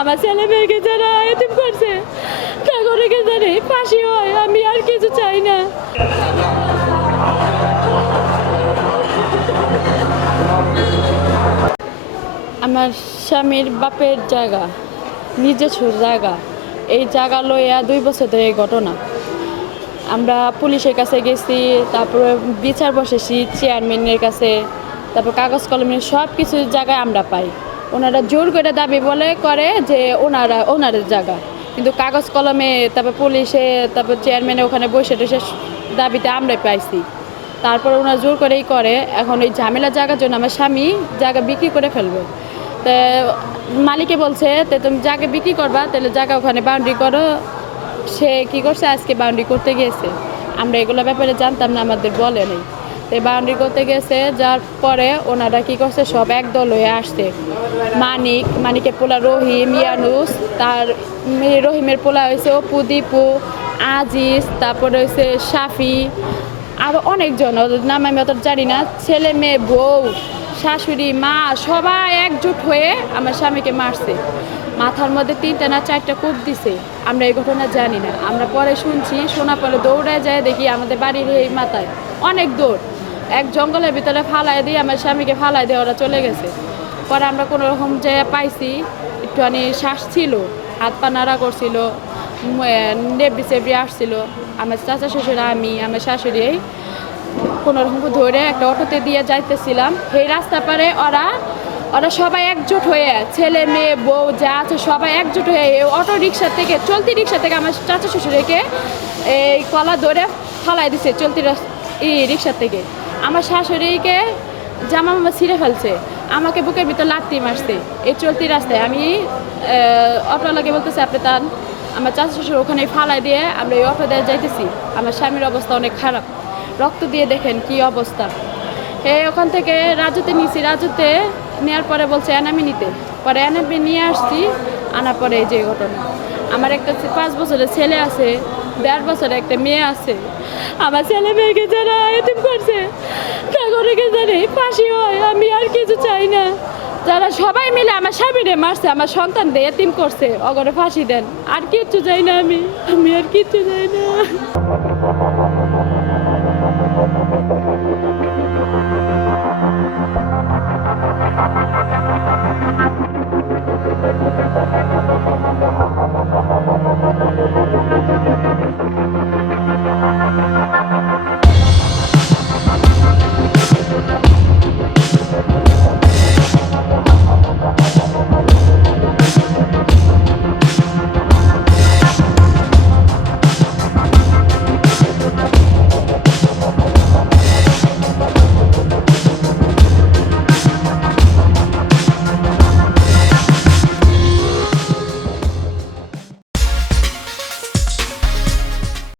আমার ছেলে মেয়েকে যারা এতিম করছে তাদেরকে জানি ফাঁসি হয়, আমি আর কিছু চাই না। আমার স্বামীর বাপের জায়গা, নিজস্ব জায়গা, এই জায়গা লইয়া 2 বছর ধরে এই ঘটনা। আমরা পুলিশের কাছে গেছি, তারপরে বিচার বসেছি চেয়ারম্যানের কাছে, তারপর কাগজ কলমের সব কিছু জায়গায় আমরা পাই। ওনারা জোর করে দাবি বলে করে যে ওনাদের জায়গা, কিন্তু কাগজ কলমে তারপর পুলিশে তারপর চেয়ারম্যানে ওখানে বসে টসে দাবিতে আমরাই পাইছি। তারপর ওনারা জোর করেই করে। এখন এই ঝামেলা জায়গার জন্য আমার স্বামী জায়গা বিক্রি করে ফেলবে। তো মালিকে বলছে তো তুমি জায়গা বিক্রি করবা, তাহলে জায়গা ওখানে বাউন্ডারি করো। সে কী করছে, আজকে বাউন্ডারি করতে গিয়েছে। আমরা এগুলো ব্যাপারে জানতাম না, আমাদের বলে নেই। তো বাউন্ডারি করতে গেছে, যার পরে ওনারা কী করছে, সব একদল হয়ে আসছে। মানিকের পোলা রহিম, ইয়ানুস, তার রহিমের পোলা হয়েছে অপু, দীপু, আজিজ, তারপরে হয়েছে সাফি, আরও অনেকজন, ওদের নাম আমি অত জানি না। ছেলে মেয়ে, বউ, শাশুড়ি, মা সবাই একজোট হয়ে আমার স্বামীকে মারছে। মাথার মধ্যে 3টা না 4টা কূপ দিছে। আমরা এই ঘটনা জানি না, আমরা পরে শুনছি। শোনা পরে দৌড়ায় যায় দেখি আমাদের বাড়ির এই মাথায় অনেক দৌড়, এক জঙ্গলের ভিতরে ফালায় দিয়ে আমার স্বামীকে ফালায় দিয়ে ওরা চলে গেছে। পরে আমরা কোনো রকম যে পাইছি, একটুখানি শ্বাস ছিল, হাত পা নাড়া করছিল, নেবড়ি চেবড়ি আসছিল। আমার চাচা শ্বশুর, আমি, আমার শাশুড়ি কোনো রকম ধরে একটা অটোতে দিয়ে যাইতেছিলাম। সেই রাস্তা পারে ওরা সবাই একজোট হয়ে, ছেলে মেয়ে বউ যা আছে সবাই একজোট হয়ে অটো রিক্সা থেকে, চলতি রিক্সা থেকে আমার চাচা শ্বশুরকে এই কলা ধরে ফালাই দিছে চলতি রিক্সা থেকে। আমার শাশুড়িকে জামা মামা ছিঁড়ে ফেলছে, আমাকে বুকের ভিতর লাথি মারছে এই চলতি রাস্তায়। আমি অটোওয়ালাকে বলতেছি আপনি তান, আমার চাচা শ্বশুর ওখানে ফালাই দিয়ে আমরা এই অটো দিয়ে যাইতেছি। আমার স্বামীর অবস্থা অনেক খারাপ, রক্ত দিয়ে দেখেন কি অবস্থা। ওখান থেকে রাজুতে নিয়েছি, রাজুতে নেওয়ার পরে বলছে এনামি নিতে, পরে এনামি নিয়ে আসছি। আনার পরে এই যে ঘটনা। আমার একটা 5 বছরের ছেলে আছে, 1.5 বছরের একটা মেয়ে আছে। আমার ছেলে মেয়েকে যারা এতিম করছে তাদেরকে জানি ফাঁসি হয়, আমি আর কিছু চাই না। যারা সবাই মিলে আমার স্বামীরে মারছে, আমার সন্তানদের এতিম করছে, অগরে ফাঁসি দেন। আর কিচ্ছু চাই না, আমি আর কিচ্ছু চাই না। Thank you.